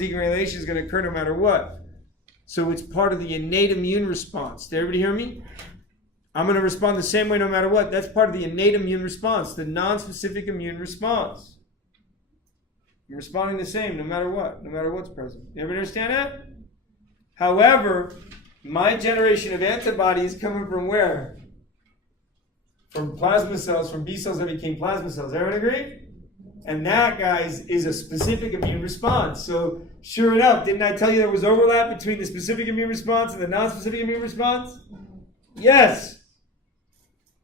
degranulation is going to occur no matter what. So it's part of the innate immune response. Did everybody hear me? I'm going to respond the same way no matter what. That's part of the innate immune response, the non-specific immune response. I'm responding the same no matter what, no matter what's present. You ever understand that? However, my generation of antibodies coming from where? From plasma cells, from B cells that became plasma cells. Everyone agree? And that, guys, is a specific immune response. So, sure enough, didn't I tell you there was overlap between the specific immune response and the non-specific immune response? Yes.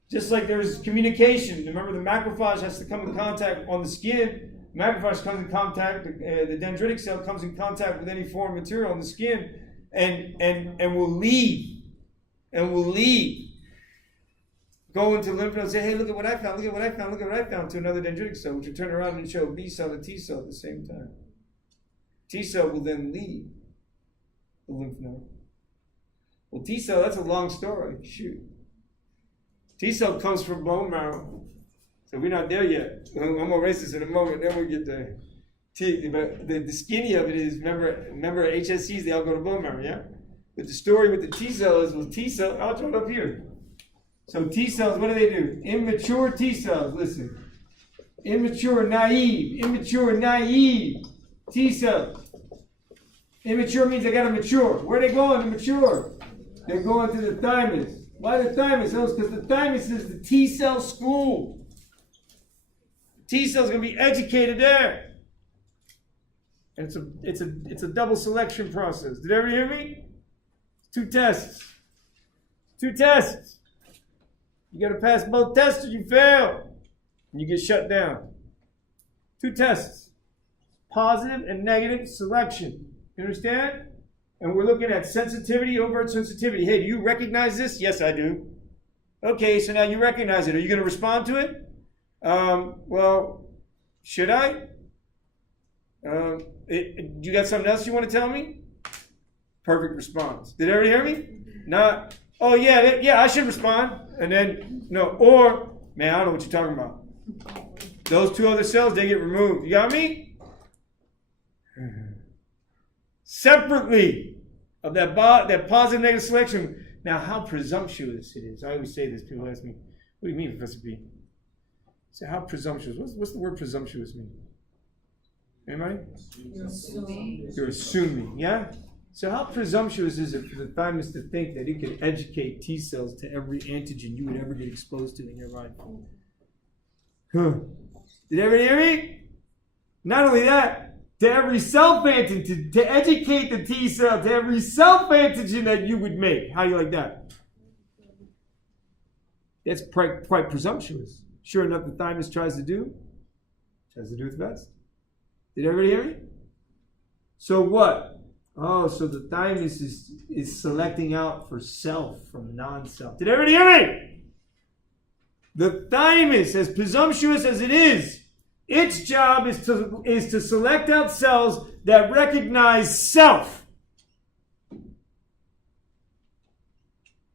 Just like there's communication. Remember, the macrophage has to come in contact on the skin. Macrophage comes in contact, the dendritic cell comes in contact with any foreign material on the skin and will leave. Go into lymph node and say, hey, look at what I found, look at what I found, look at what I found, to another dendritic cell, which will turn around and show B cell and T cell at the same time. T cell will then leave the lymph node. Well, T cell, that's a long story. Shoot. T cell comes from bone marrow. So we're not there yet. I'm going to erase this in a moment, then we'll get there. But the skinny of it is, remember HSCs, they all go to bone marrow, yeah? But the story with the T cell is, well, T cell, I'll draw it up here. So T cells, what do? Immature T cells, listen. Immature, naive T cells. Immature means they got to mature. Where are they going to mature? They're going to the thymus. Why the thymus? Oh, because the thymus is the T cell school. T cell's going to be educated there. And it's a double selection process. Did everybody hear me? 2 tests. 2 tests. You got to pass both tests or you fail. And you get shut down. 2 tests. Positive and negative selection. You understand? And we're looking at sensitivity, overt sensitivity. Hey, do you recognize this? Yes, I do. Okay, so now you recognize it. Are you going to respond to it? Well, should I? You got something else you want to tell me? Perfect response. Did everybody hear me? Not, oh yeah, I should respond. And then, no, or, man, I don't know what you're talking about. Those 2 other cells, they get removed. You got me? Separately of that positive negative selection. Now, how presumptuous it is. I always say this. People ask me, what do you mean, Professor B? So how presumptuous? What's the word presumptuous mean? Anybody? You're assuming, yeah? So how presumptuous is it for the thymus to think that it can educate T cells to every antigen you would ever get exposed to in your life? Did everybody hear me? Not only that, to every self-antigen, to educate the T cell to every self-antigen that you would make. How do you like that? That's quite presumptuous. Sure enough, the thymus tries to do its best. Did everybody hear me? So what? Oh, so the thymus is selecting out for self from non-self. Did everybody hear me? The thymus, as presumptuous as it is, its job is to select out cells that recognize self.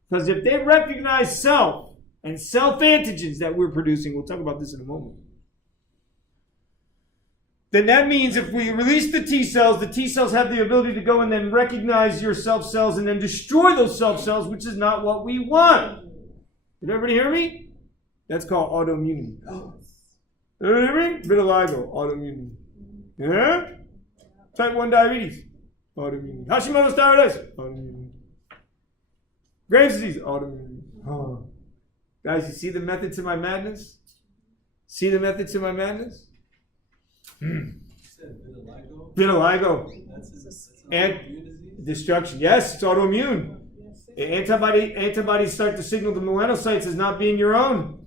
Because if they recognize self and self-antigens that we're producing, we'll talk about this in a moment, then that means if we release the T cells have the ability to go and then recognize your self cells and then destroy those self cells, which is not what we want. Did everybody hear me? That's called autoimmunity. Did everybody hear me? Vitiligo, autoimmunity. Yeah? Type 1 diabetes, autoimmunity. Hashimoto's thyroiditis, autoimmunity. Graves' disease, autoimmunity. Oh. Guys, you see the method to my madness? See the method to my madness? Vitiligo. And destruction. Yes, it's autoimmune. Antibodies start to signal the melanocytes as not being your own.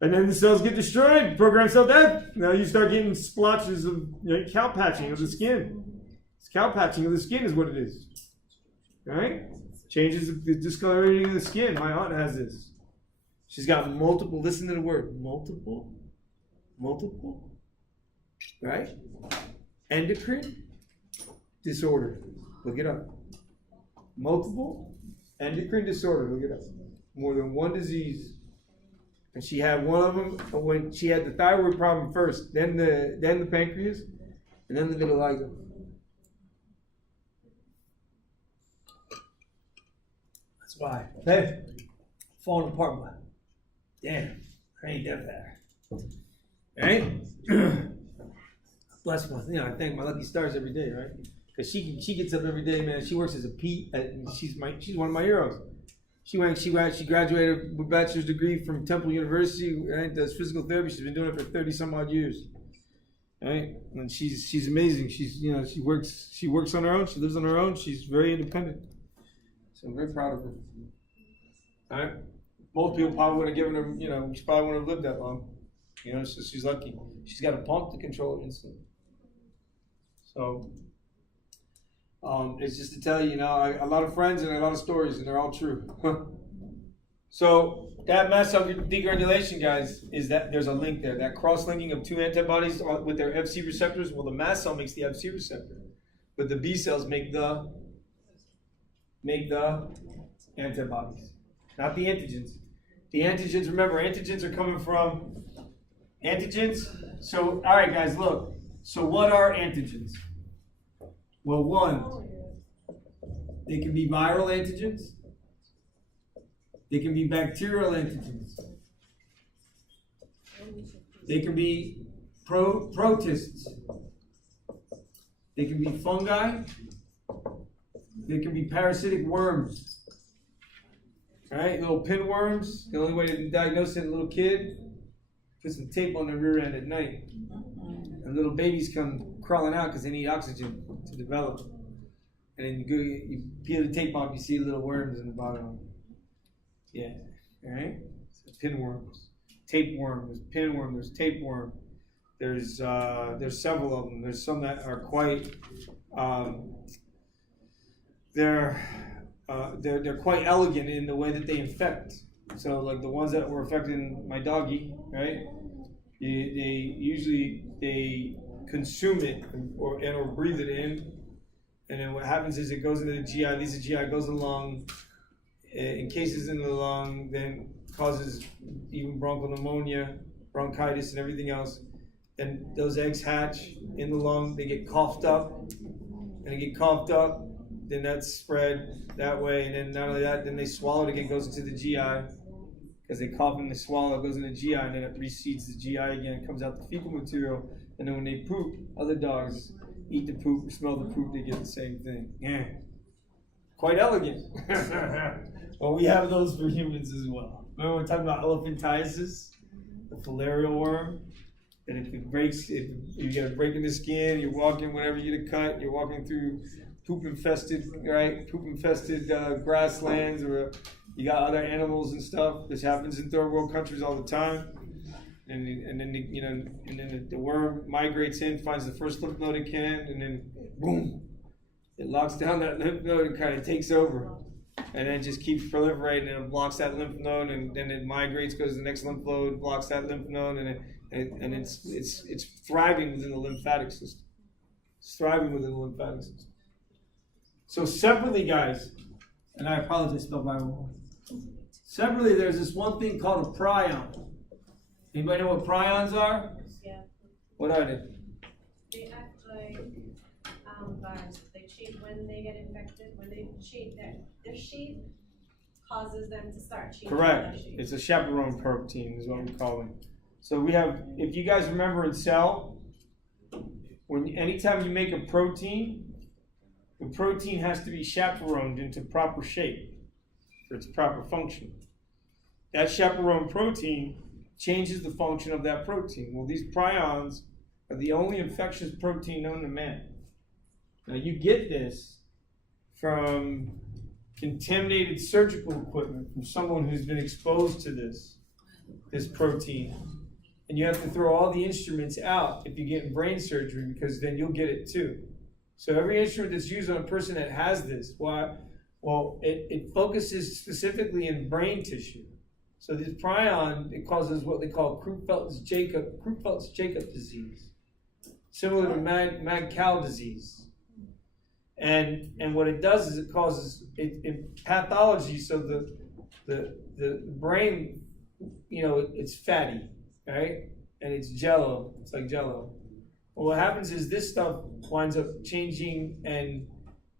And then the cells get destroyed. Programmed cell death. Now you start getting splotches of cow patching of the skin. It's cow patching of the skin is what it is. Right? Changes the discoloration of the skin. My aunt has this. She's got multiple, listen to the word, multiple, right? Endocrine disorder. Look it up. Multiple endocrine disorder. Look it up. More than one disease. And she had one of them when she had the thyroid problem first, then the pancreas, and then the vitiligo. That's why. Hey, falling apart, but damn, I ain't that bad. Right? Bless my, I thank my lucky stars every day, right? Because she gets up every day, man. She works as a P. She's one of my heroes. She graduated with a bachelor's degree from Temple University, right? Does physical therapy. She's been doing it for 30 some odd years, right? And she's amazing. She works on her own. She lives on her own. She's very independent. So I'm very proud of her. All right. Most people probably would have given her, she probably wouldn't have lived that long. So she's lucky. She's got a pump to control her insulin. So it's just to tell you, a lot of friends and a lot of stories, and they're all true. So that mast cell degranulation, guys, is that there's a link there. That cross-linking of two antibodies with their FC receptors. Well, the mast cell makes the FC receptor, but the B cells make the antibodies, not the antigens. The antigens, remember, antigens are coming from antigens. So, all right, guys, look. So what are antigens? Well, one, they can be viral antigens. They can be bacterial antigens. They can be protists. They can be fungi. They can be parasitic worms. All right, little pinworms. The only way to diagnose it in a little kid, put some tape on the rear end at night. And little babies come crawling out because they need oxygen to develop. And then you peel the tape off, you see little worms in the bottom. Yeah, all right? So pinworms, tapeworm, there's pinworm, there's tapeworm. There's several of them. There's some that are quite, they're quite elegant in the way that they infect. So like the ones that were affecting my doggy, right? They usually consume it or breathe it in, and then what happens is it goes into the GI. Leaves the GI, goes in the lung, encases in the lung, then causes even bronchopneumonia, bronchitis, and everything else. Then those eggs hatch in the lung. They get coughed up, then that's spread that way, and then not only that, then they swallow it again, goes into the GI. Because they cough and they swallow, it goes into the GI, and then it precedes the GI again, comes out the fecal material, and then when they poop, other dogs eat the poop, smell the poop, they get the same thing. Yeah. Quite elegant. Well, we have those for humans as well. Remember we're talking about elephantiasis, the filarial worm, that if you get a break in the skin, you're walking, whenever you get a cut, you're walking through poop-infested grasslands, or you got other animals and stuff. This happens in third world countries all the time. And then the worm migrates in, finds the first lymph node it can, and then boom, it locks down that lymph node and kind of takes over. And then it just keeps proliferating, and it blocks that lymph node, and then it migrates, goes to the next lymph node, blocks that lymph node, and it's thriving within the lymphatic system. It's thriving within the lymphatic system. So separately, guys, and I apologize, spelled my wrong. Separately, there's this one thing called a prion. Anybody know what prions are? Yeah. What are they? They act like virus. They shape when they get infected. When they shape their shape causes them to start changing. Correct. It's a chaperone protein is what we call them. So we have, if you guys remember in cell, anytime you make a protein, the protein has to be chaperoned into proper shape for its proper function. That chaperone protein changes the function of that protein. Well, these prions are the only infectious protein known to man. Now, you get this from contaminated surgical equipment from someone who's been exposed to this protein. And you have to throw all the instruments out if you get brain surgery, because then you'll get it too. So every instrument that's used on a person that has this, it focuses specifically in brain tissue. So this prion, it causes what they call Creutzfeldt-Jakob disease, similar to mad cow disease. And what it does is it causes pathology. So the brain, it's fatty, right? And it's jello. It's like jello. Well, what happens is this stuff winds up changing and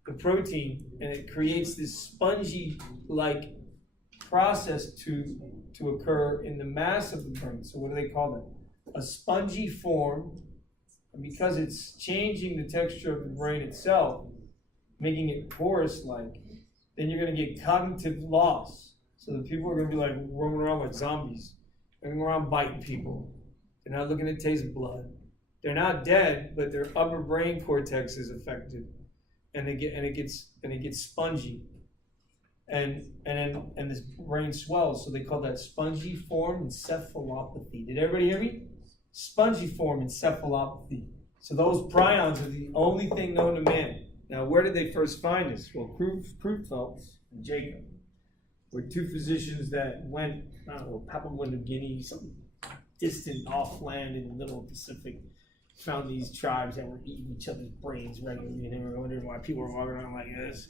the protein, and it creates this spongy-like process to occur in the mass of the brain. So what do they call that? A spongy form. And because it's changing the texture of the brain itself, making it porous-like, then you're going to get cognitive loss. So the people are going to be like roaming around like zombies, running around biting people. They're not looking to taste blood. They're not dead, but their upper brain cortex is affected, and it gets spongy, and this brain swells. So they call that spongiform encephalopathy. Did everybody hear me? Spongiform encephalopathy. So those prions are the only thing known to man. Now, where did they first find this? Well, Creutzfeldt and Jacob were two physicians that went, I don't know, Papua New Guinea, some distant off land in the middle of the Pacific, found these tribes that were eating each other's brains regularly, and they were wondering why people were walking around like this.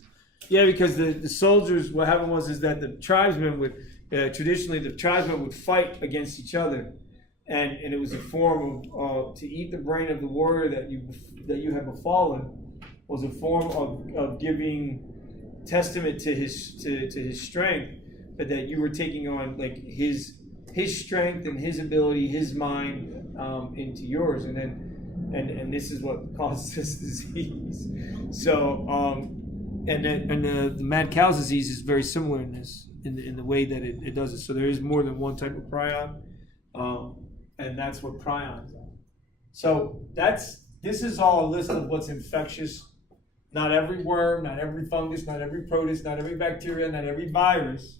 Yeah, because the soldiers, what happened is that the tribesmen would, traditionally the tribesmen would fight against each other. And it was a form of, to eat the brain of the warrior that you have befallen, was a form of giving testament to his strength, but that you were taking on like his strength and his ability, his mind into yours, and this is what causes this disease. So the mad cow's disease is very similar in the way that it does it. So there is more than one type of prion, and that's what prions are. So this is all a list of what's infectious. Not every worm, not every fungus, not every protist, not every bacteria, not every virus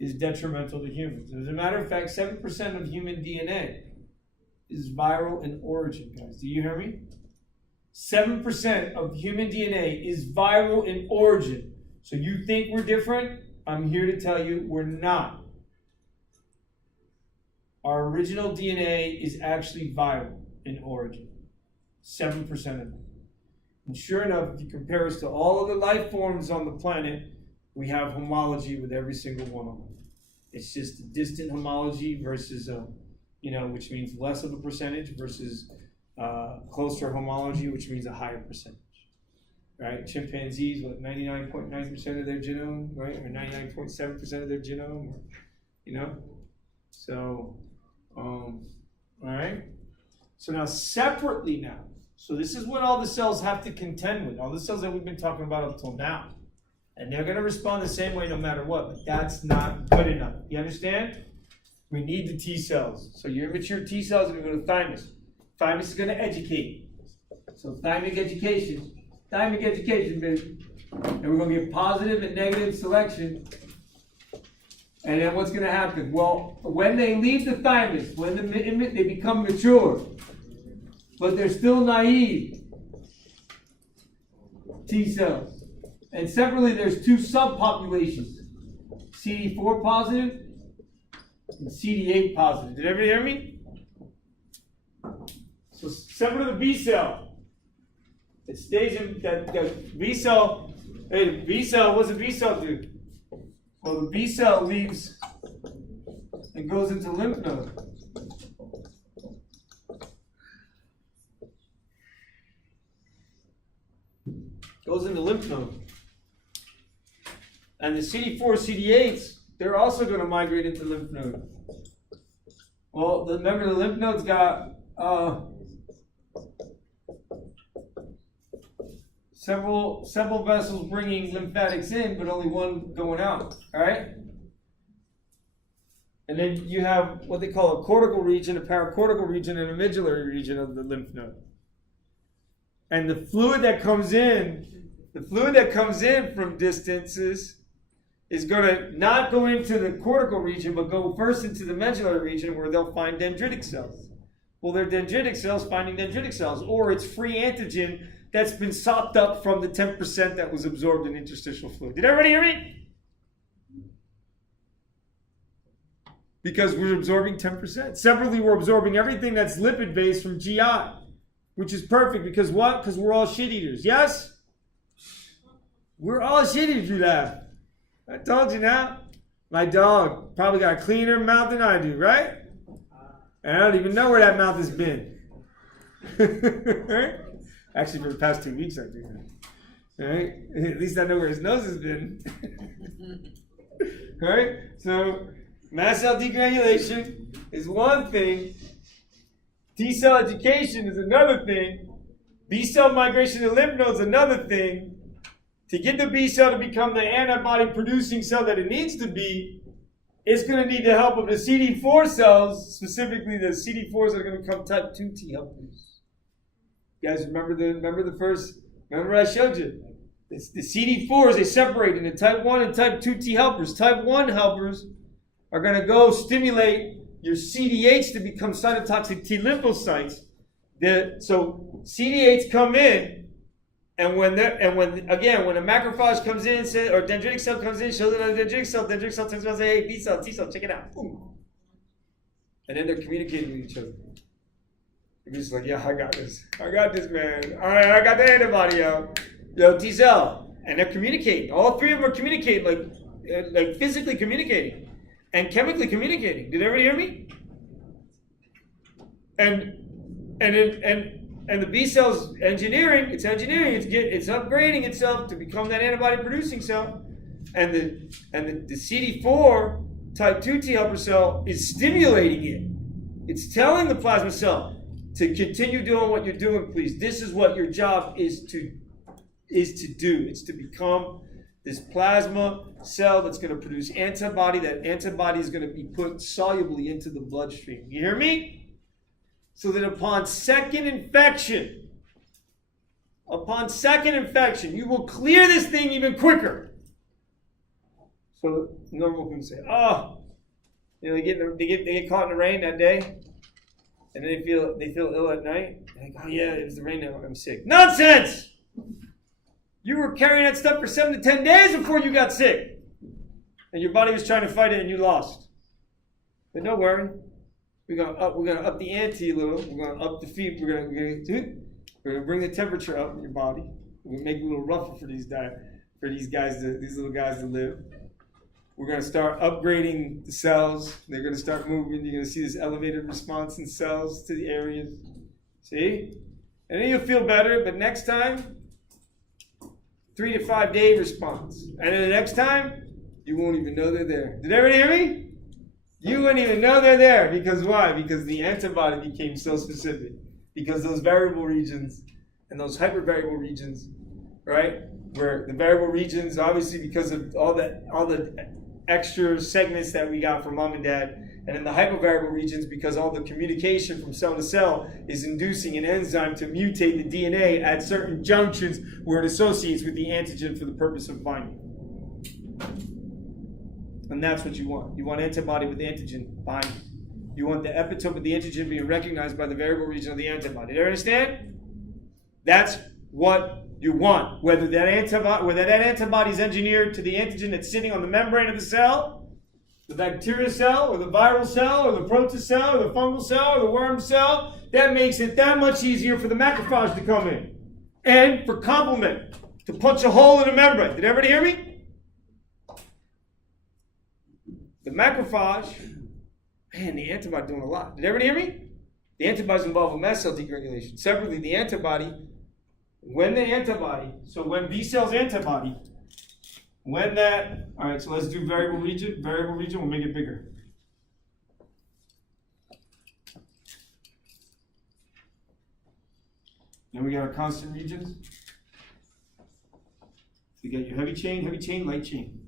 is detrimental to humans. As a matter of fact, 7% of human DNA is viral in origin, guys. Do you hear me? 7% of human DNA is viral in origin. So you think we're different? I'm here to tell you we're not. Our original DNA is actually viral in origin. 7% of it. And sure enough, if you compare us to all of the life forms on the planet, we have homology with every single one of them. It's just a distant homology versus, which means less of a percentage, versus closer homology, which means a higher percentage. Right? Chimpanzees, 99.9% of their genome, right? Or 99.7% of their genome, So, all right. So now separately now. So this is what all the cells have to contend with, all the cells that we've been talking about up till now. And they're going to respond the same way no matter what, but that's not good enough. You understand? We need the T cells. So your immature T cells are going to go to thymus. Thymus is going to educate. So thymic education, baby. And we're going to get positive and negative selection. And then what's going to happen? Well, when they leave the thymus, when they become mature, but they're still naive T cells. And separately, there's two subpopulations, CD4 positive and CD8 positive. Did everybody hear me? So separate of the B cell, it stays in that B cell. Hey, the B cell, what's the B cell do? Well, the B cell leaves and goes into lymph node. Goes into lymph node. And the CD4, CD8s, they're also going to migrate into lymph node. Well, remember the lymph node's got several vessels bringing lymphatics in, but only one going out. All right? And then you have what they call a cortical region, a paracortical region, and a medullary region of the lymph node. And the fluid that comes in from distances is going to not go into the cortical region, but go first into the medullary region where they'll find dendritic cells. Well, they're dendritic cells finding dendritic cells, or it's free antigen that's been sopped up from the 10% that was absorbed in interstitial fluid. Did everybody hear me? Because we're absorbing 10%. Separately, we're absorbing everything that's lipid-based from GI, which is perfect because what? Because we're all shit eaters. Yes? We're all shit eaters, you laugh. I told you now. My dog probably got a cleaner mouth than I do, right? And I don't even know where that mouth has been. Actually, for the past 2 weeks, I do that. All right? At least I know where his nose has been. All right? So, mast cell degranulation is one thing. T cell education is another thing. B cell migration to lymph nodes is another thing. To get the B cell to become the antibody producing cell that it needs to be, it's going to need the help of the CD4 cells, specifically the CD4s that are going to become type 2 T helpers. You guys remember I showed you. It's the CD4s, they separate into type 1 and type 2 T helpers. Type 1 helpers are going to go stimulate your CD8s to become cytotoxic T lymphocytes. So CD8s come in, and when a macrophage comes in, or dendritic cell comes in, shows it on the dendritic cell turns around and says, hey, B cell, T cell, check it out. Boom. And then they're communicating with each other. You're just like, yeah, I got this, man. All right, I got the antibody, yo, T cell. And they're communicating. All three of them are communicating, like physically communicating and chemically communicating. Did everybody hear me? And the B cell's engineering, it's upgrading itself to become that antibody producing cell. And the CD4 type 2 T helper cell is stimulating it. It's telling the plasma cell to continue doing what you're doing, please. This is what your job is to do. It's to become this plasma cell that's going to produce antibody. That antibody is going to be put solubly into the bloodstream. You hear me? So that upon second infection, you will clear this thing even quicker. So normal people say, they get caught in the rain that day, and then they feel ill at night. They're like, oh yeah, it was the rain that I'm sick. Nonsense! You were carrying that stuff for 7 to 10 days before you got sick, and your body was trying to fight it, and you lost. But don't worry. We're gonna up the ante a little. We're gonna up the feet. We're gonna bring the temperature up in your body. We're gonna make it a little rougher for these little guys to live. We're gonna start upgrading the cells. They're gonna start moving. You're gonna see this elevated response in cells to the areas. See? And then you'll feel better. But next time, 3 to 5 day response. And then the next time, you won't even know they're there. Did everybody hear me? You wouldn't even know they're there. Because why? Because the antibody became so specific. Because those variable regions and those hypervariable regions, right? Where the variable regions, obviously because of all the extra segments that we got from mom and dad, and in the hypervariable regions because all the communication from cell to cell is inducing an enzyme to mutate the DNA at certain junctions where it associates with the antigen for the purpose of binding. And that's what you want. You want antibody with antigen binding. You want the epitope of the antigen being recognized by the variable region of the antibody. Do you understand? That's what you want. Whether that antibody is engineered to the antigen that's sitting on the membrane of the cell, the bacteria cell, or the viral cell, or the protist cell, or the fungal cell, or the worm cell, that makes it that much easier for the macrophage to come in. And for complement, to punch a hole in the membrane. Did everybody hear me? The macrophage, man, the antibody doing a lot. Did everybody hear me? The antibodies involved with mast cell degranulation. Separately, the antibody, when B cells antibody, all right, so let's do variable region, we'll make it bigger. Then we got our constant regions. You got your heavy chain, light chain.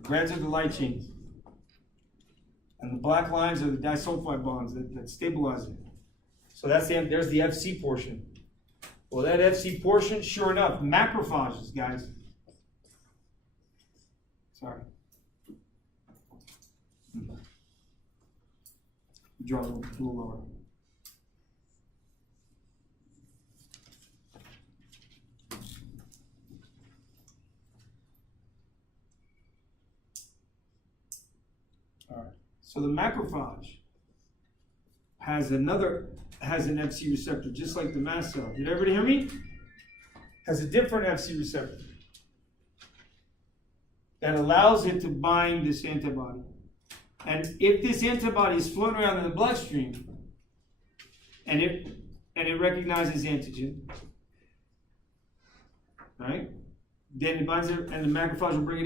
The reds are the light chains. And the black lines are the disulfide bonds that stabilize it. So there's the FC portion. Well, that FC portion, sure enough, macrophages, guys. Sorry. Draw a little lower. All right. So the macrophage has an FC receptor, just like the mast cell. Did everybody hear me? Has a different FC receptor that allows it to bind this antibody. And if this antibody is floating around in the bloodstream and it recognizes antigen, All right? Then it binds it, and the macrophage will bring it